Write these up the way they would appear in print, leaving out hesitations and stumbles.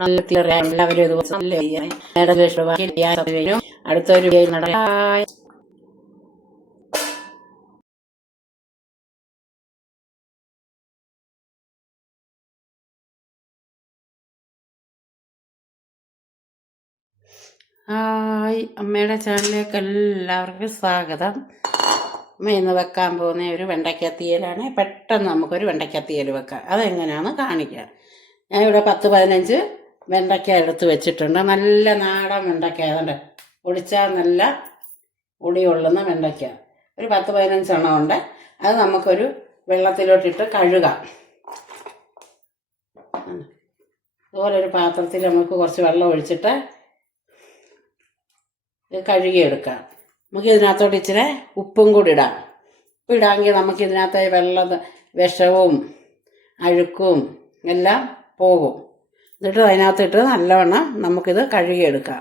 നല്ല എല്ലാവരും ദിവസം അടുത്തൊരു നട. ഹായ്, അമ്മയുടെ ചാനലിലേക്ക് എല്ലാവർക്കും സ്വാഗതം. അമ്മ ഇന്ന് വെക്കാൻ പോകുന്ന ഒരു വെണ്ടയ്ക്കത്തിയലാണ്. പെട്ടെന്ന് നമുക്കൊരു വെണ്ടയ്ക്കത്തിയൽ വെക്കാം. അതെങ്ങനെയാണെന്ന് കാണിക്കാം. ഞാൻ ഇവിടെ 10-15 വെണ്ടയ്ക്ക എടുത്ത് വെച്ചിട്ടുണ്ട്. നല്ല നാടൻ വെണ്ടയ്ക്ക, അതുകൊണ്ട് ഒടിച്ചാൽ നല്ല ഒടികൊള്ളുന്ന വെണ്ടയ്ക്ക ഒരു 10-15 എണ്ണം ഉണ്ട്. അത് നമുക്കൊരു വെള്ളത്തിലോട്ടിട്ട് കഴുകാം. അതുപോലെ ഒരു പാത്രത്തിൽ നമുക്ക് കുറച്ച് വെള്ളം ഒഴിച്ചിട്ട് കഴുകിയെടുക്കാം. നമുക്ക് ഇതിനകത്തോട്ട് ഇച്ചിരി ഉപ്പും കൂടി ഇടാം. ഉപ്പ് ഇടാമെങ്കിൽ നമുക്കിതിനകത്ത് വിഷവും അഴുക്കും എല്ലാം പോകും. എന്നിട്ട് അതിനകത്തിട്ട് നല്ലവണ്ണം നമുക്കിത് കഴുകിയെടുക്കാം.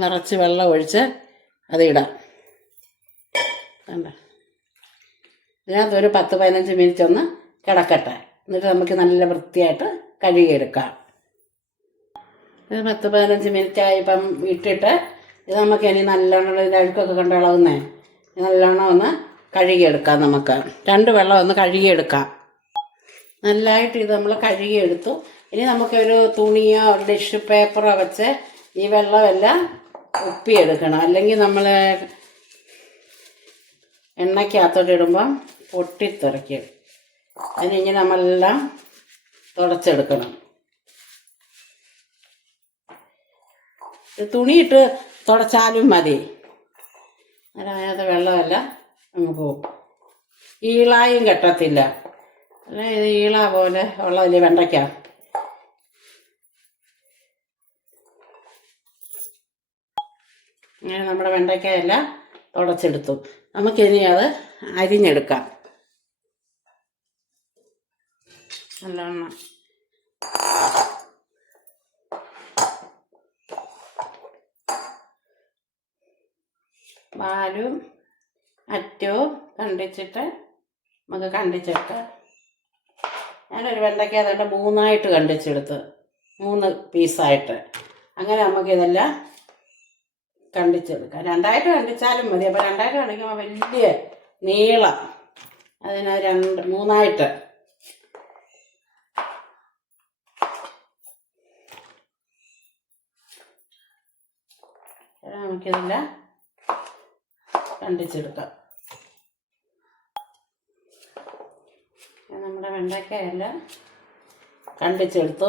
നിറച്ച് വെള്ളം ഒഴിച്ച് അത് ഇടാം. കണ്ട, ഇതിനകത്തൊരു 10-15 മിനിറ്റ് ഒന്ന് കിടക്കട്ടെ. എന്നിട്ട് നമുക്ക് നല്ല വൃത്തിയായിട്ട് കഴുകിയെടുക്കാം. ഇത് 10-15 മിനിറ്റായി ഇപ്പം ഇട്ടിട്ട് ഇത് നമുക്ക് ഇനി നല്ലോണം ഇത് അഴുക്കൊക്കെ കണ്ടളവുന്നേ നല്ലോണം ഒന്ന് കഴുകിയെടുക്കാം. നമുക്ക് 2 വെള്ളം ഒന്ന് കഴുകിയെടുക്കാം. നല്ലതായിട്ട് ഇത് നമ്മൾ കഴുകിയെടുത്തു. ഇനി നമുക്കൊരു തുണിയോ ടിഷ്യൂ പേപ്പറോ വെച്ച് ഈ വെള്ളമെല്ലാം ഉപ്പിയെടുക്കണം. അല്ലെങ്കിൽ നമ്മൾ എണ്ണയ്ക്കകത്തോട്ട് ഇടുമ്പം പൊട്ടിത്തെറിക്കും. അതിനിങ്ങനെ നമ്മളെല്ലാം തുടച്ചെടുക്കണം. തുണിയിട്ട് തുടച്ചാലും മതി. അതായത് വെള്ളമെല്ലാം അങ്ങ് പോകും. ഈളായും കെട്ടത്തില്ല. അല്ല, ഇത് ഈള പോലെ ഉള്ളതിൽ വെണ്ടയ്ക്ക. അങ്ങനെ നമ്മുടെ വെണ്ടയ്ക്കയെല്ലാം തുടച്ചെടുത്തു. നമുക്കിനി അത് അരിഞ്ഞെടുക്കാം. നല്ലോണം പാലും അറ്റവും കണ്ടിച്ചിട്ട് നമുക്ക് കണ്ടിച്ചെടുക്കാം. ഞാനൊരു വെണ്ടയ്ക്ക അതുകൊണ്ട് 3ആയിട്ട് കണ്ടിച്ചെടുത്ത്, 3 പീസായിട്ട്. അങ്ങനെ നമുക്കിതെല്ലാം കണ്ടിച്ചെടുക്കാം. 2ആയിട്ട് കണ്ടിച്ചാലും മതി. അപ്പോൾ 2ആയിട്ട് കണ്ടിക്കുമ്പോൾ വലിയ നീളം, അതിന് 3ആയിട്ട് നമുക്കിതെല്ലാം കണ്ടിച്ചെടുക്കാം. നമ്മുടെ വെണ്ടയ്ക്കയെല്ലാം കണ്ടിച്ചെടുത്തു.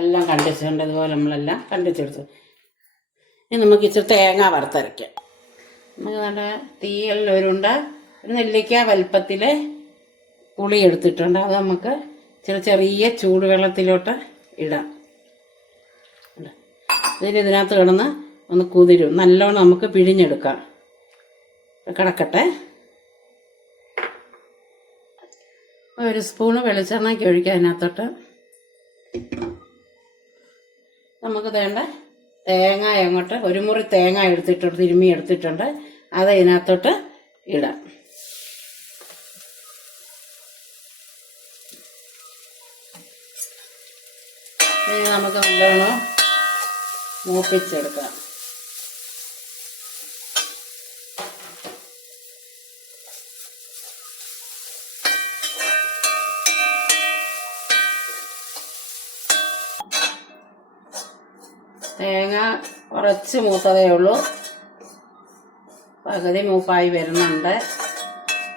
എല്ലാം കണ്ടിച്ചുകൊണ്ട് ഇതുപോലെ നമ്മളെല്ലാം കണ്ടിച്ചെടുത്തു. ഇനി നമുക്ക് ഇച്ചിരി തേങ്ങ വറുത്തരയ്ക്കാം. നമുക്ക് നല്ല തീയലിലൊരുണ്ട ഒരു നെല്ലിക്ക വലുപ്പത്തിൽ പുളി എടുത്തിട്ടുണ്ട്. അത് നമുക്ക് ചെറിയ ചൂടുവെള്ളത്തിലോട്ട് ഇടാം. ഇതിനകത്ത് കിടന്ന് ഒന്ന് കുതിരും. നല്ലോണം നമുക്ക് പിഴിഞ്ഞെടുക്കാം. കിടക്കട്ടെ. ഒരു സ്പൂണ് വെളിച്ചെണ്ണയ്ക്ക് ഒഴിക്കാം. അതിനകത്തോട്ട് നമുക്ക് വേണ്ട തേങ്ങ അങ്ങോട്ട് ഒരു മുറി തേങ്ങ എടുത്തിട്ടുണ്ട്, തിരുമ്മി എടുത്തിട്ടുണ്ട്. അത് ഇതിനകത്തോട്ട് ഇടാം. ഇനി നമുക്ക് നല്ലോണം മൂപ്പിച്ചെടുക്കാം. തേങ്ങ കുറച്ച് മൂത്തതേ ഉള്ളൂ, പകുതി മൂപ്പായി വരുന്നുണ്ട്.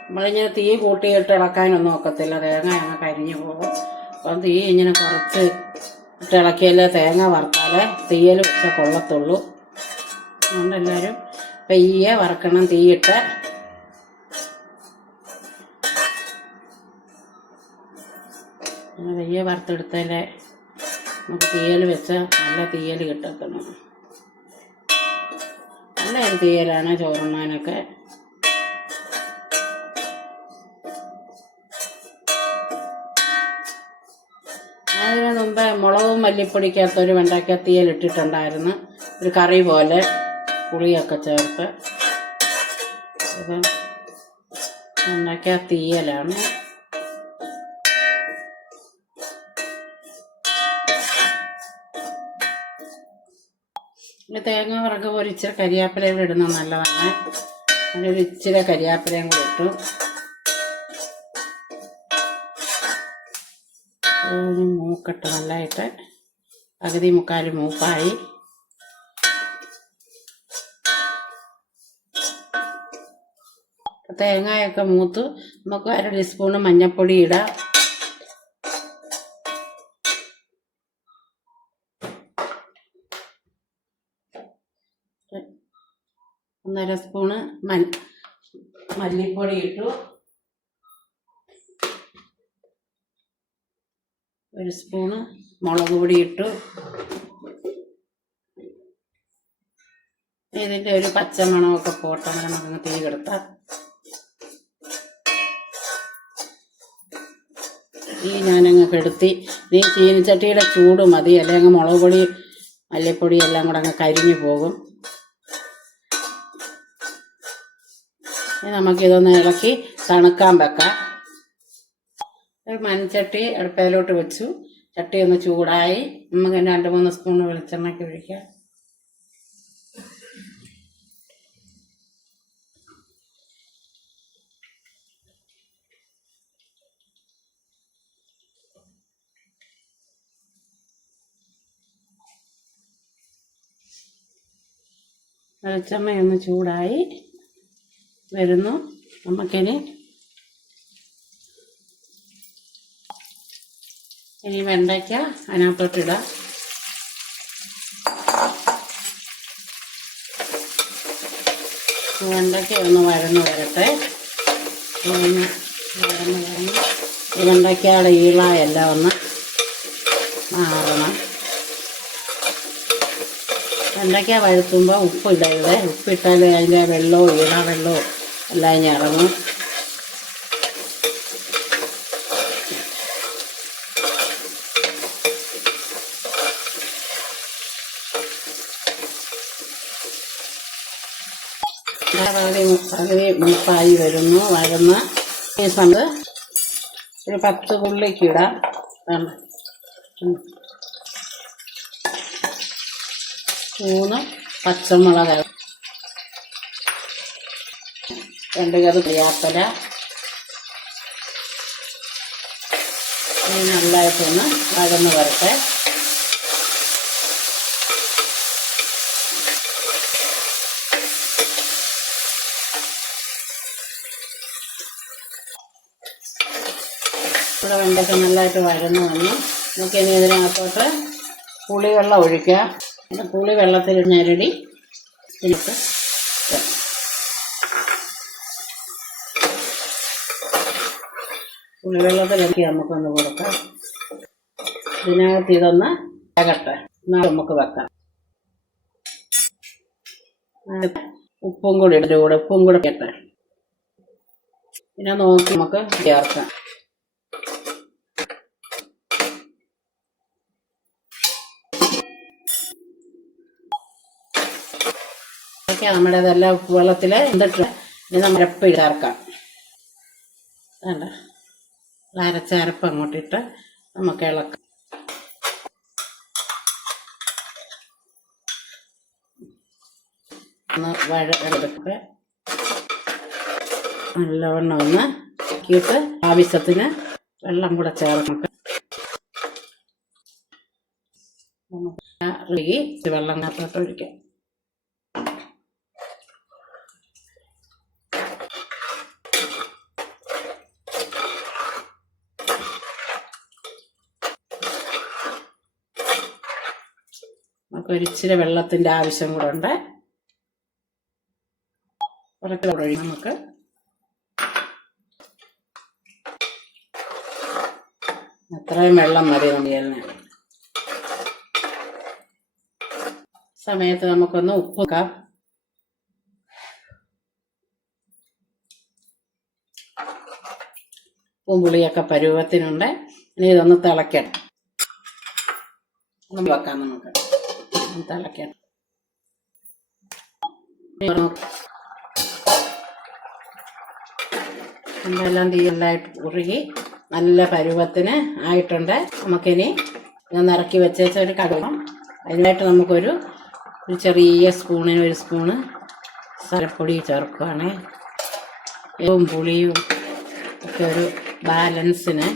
നമ്മളിങ്ങനെ തീ കൂട്ടിയിട്ട് ഇളക്കാനൊന്നും ഒക്കത്തില്ല, തേങ്ങ അങ്ങ് കരിഞ്ഞു പോകും. അപ്പം തീ ഇങ്ങനെ കുറച്ച് ഇട്ട് ഇളക്കിയാലേ തേങ്ങ വറുത്താലേ തീയൽ വെച്ചാൽ കൊള്ളത്തുള്ളൂ. അതുകൊണ്ട് എല്ലാവരും പെയ്യെ വറക്കണം. തീയിട്ട് പെയ്യെ വറുത്തെടുത്താലേ നമുക്ക് തീയൽ വെച്ചാൽ നല്ല തീയൽ കിട്ടക്കണം. നല്ലൊരു തീയലാണ് ചോറുണ്ണാനൊക്കെ. അതിന് മുമ്പ് മുളകും മല്ലിപ്പൊടിക്കകത്തൊരു വെണ്ടയ്ക്ക തീയൽ ഇട്ടിട്ടുണ്ടായിരുന്നു, ഒരു കറി പോലെ പുളിയൊക്കെ ചേർത്ത്. അപ്പം വെണ്ടയ്ക്ക തീയലാണ്. തേങ്ങ വറക്ക് ഒരു ഇച്ചിരി കരിയാപ്പിലയും കൂടെ ഇടുന്നത് നല്ലതാണ്. അതിനൊരു ഇച്ചിരി കരിയാപ്പിലയും കൂടെ ഇട്ടു. മൂക്കട്ട് നല്ലതായിട്ട് പകുതി മുക്കാൽ മൂപ്പായി. തേങ്ങയൊക്കെ മൂത്ത് നമുക്ക് 1/2 ടീസ്പൂണ് മഞ്ഞൾപ്പൊടി ഇടാം. 1/2 സ്പൂണ് മല്ലിപ്പൊടി ഇട്ടു. 1 സ്പൂണ് മുളക് പൊടി ഇട്ടു. ഇതിൻ്റെ ഒരു പച്ചമണമൊക്കെ പോട്ടെ, നമുക്ക് തീ കെടുത്താം. ഞാനങ്ങ് കെടുത്തി. ഈ ചീനിച്ചട്ടിയുടെ ചൂട് മതി, അല്ലെങ്കിൽ മുളക് പൊടി മല്ലിപ്പൊടി എല്ലാം കൂടെ അങ്ങ് കരിഞ്ഞു പോകും. നമുക്കിതൊന്ന് ഇളക്കി തണുക്കാൻ വെക്കാം. ഒരു മൺചട്ടി അടുപ്പയിലോട്ട് വെച്ചു. ചട്ടി ഒന്ന് ചൂടായി. നമുക്ക് 2-3 സ്പൂൺ വെളിച്ചെണ്ണയ്ക്ക് ഒഴിക്കാം. വെളിച്ചെണ്ണയൊന്ന് ചൂടായി വരുന്നു. നമുക്കിനി വെണ്ടയ്ക്ക അതിനകത്തോട്ടിടാം. വെണ്ടയ്ക്ക ഒന്ന് വഴന്ന് വരട്ടെ. വെണ്ടയ്ക്കയുടെ ഈളയെല്ലാം ഒന്ന് മാറണം. വെണ്ടയ്ക്ക വഴുത്തുമ്പോൾ ഉപ്പിടരുത്. ഉപ്പിട്ടാൽ അതിൻ്റെ വെള്ളവും വെള്ളവും എല്ലാം ഇനി ഇറങ്ങും. പകുതി മുപ്പായി വരുന്നു. വഴന്ന് ഈ സമയത്ത് ഒരു 10 ഉള്ളിക്ക് ഇടാം. 3 പച്ചമുളക്, 2 കറിവേപ്പില. നല്ലതായിട്ടൊന്ന് വഴന്ന് വരട്ടെ. ഇവിടെ വെണ്ടയ്ക്ക നല്ലതായിട്ട് വഴന്ന് വന്നു. നമുക്കിനി ഇതിനകത്തോട്ട് പുളിവെള്ളം ഒഴിക്കാം. പുളി വെള്ളത്തിൽ ഞെരടി ഇതിനകത്ത് പുളിവെള്ളത്തിലൊക്കെ നമുക്കൊന്ന് കൊടുക്കാം. ഇതിനകത്ത് ഇതൊന്ന് വേകട്ടെ, എന്നാൽ നമുക്ക് വെക്കാം. ഉപ്പും കൂടി ഇതിൻ്റെ കൂടെ ഉപ്പും കൂടെ കേട്ടെ. പിന്നെ നോക്കി നമുക്ക് ചേർക്കാം. നമ്മുടെ ഇതെല്ലാം ഉപ്പ് വെള്ളത്തിൽ എന്നിട്ട് ഇനി നമ്മൾ അരപ്പ് ചേർക്കാം. വേണ്ട, അരച്ച അരപ്പ് അങ്ങോട്ടിട്ട് നമുക്ക് ഇളക്കാം. ഒന്ന് വഴക്കെടുക്കുക. നല്ലവണ്ണം ഒന്ന് ആക്കിയിട്ട് ആവശ്യത്തിന് വെള്ളം കൂടെ ചേർക്കാം. നമുക്ക് വെള്ളം കാത്തോട്ട് ഒഴിക്കാം. നമുക്കൊരിച്ചിരി വെള്ളത്തിൻ്റെ ആവശ്യം കൂടെ ഉണ്ട്. കുറച്ച് ഒഴി നമുക്ക് അത്രയും വെള്ളം മതി. നമ്മൾ സമയത്ത് നമുക്കൊന്ന് ഉപ്പ് വെക്കാം. ഉപ്പും പുളിയൊക്കെ പരുവത്തിനുണ്ട്. ഇനി ഇതൊന്ന് തിളക്കണം. ഒന്ന് വെക്കാം. നമുക്ക് തിളക്കണം. എല്ലാം തീയെല്ലായിട്ട് ഉരുകി നല്ല പരുവത്തിന് ആയിട്ടുണ്ട്. നമുക്കിനി ഞാൻ ഇറക്കി വെച്ച ഒരു കടുകും അതിനായിട്ട് നമുക്കൊരു ഒരു ചെറിയ സ്പൂണിന് ഒരു സ്പൂണ് മസാലപ്പൊടി ചേർക്കുകയാണ്. എരിവും പുളിയും ഒക്കെ ഒരു ബാലൻസിന്.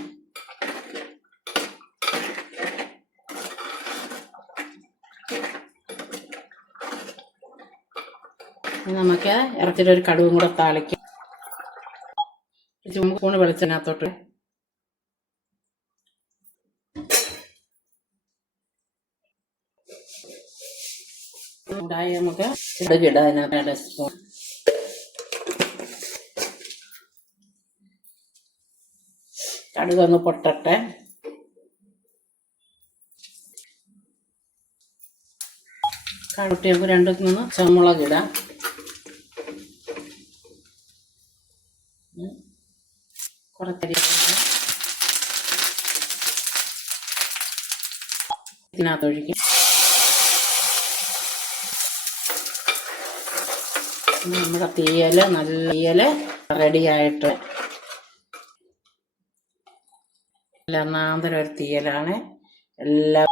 നമുക്ക് ഇറച്ചിയുടെ ഒരു കടുവും കൂടെ താളിക്കും. സ്പൂണ് വെളിച്ചെണ്ണത്തോട്ട് ചൂടായി നമുക്ക് കടുകിടാം. അതിനകത്ത് സ്പൂൺ കടുക് ഒന്ന് പൊട്ടട്ടെ. കടുട്ടിയപ്പോൾ 2-3 ചുവന്നുമുളക് ഇടാം. കുറച്ചരി ഇതിനകത്തൊഴിക്കും. നമ്മുടെ തീയൽ നല്ല തീയൽ റെഡിയായിട്ട് എല്ലാം നാന്തരം ഒരു തീയലാണ്. എല്ലാം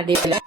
അടിപൊളി.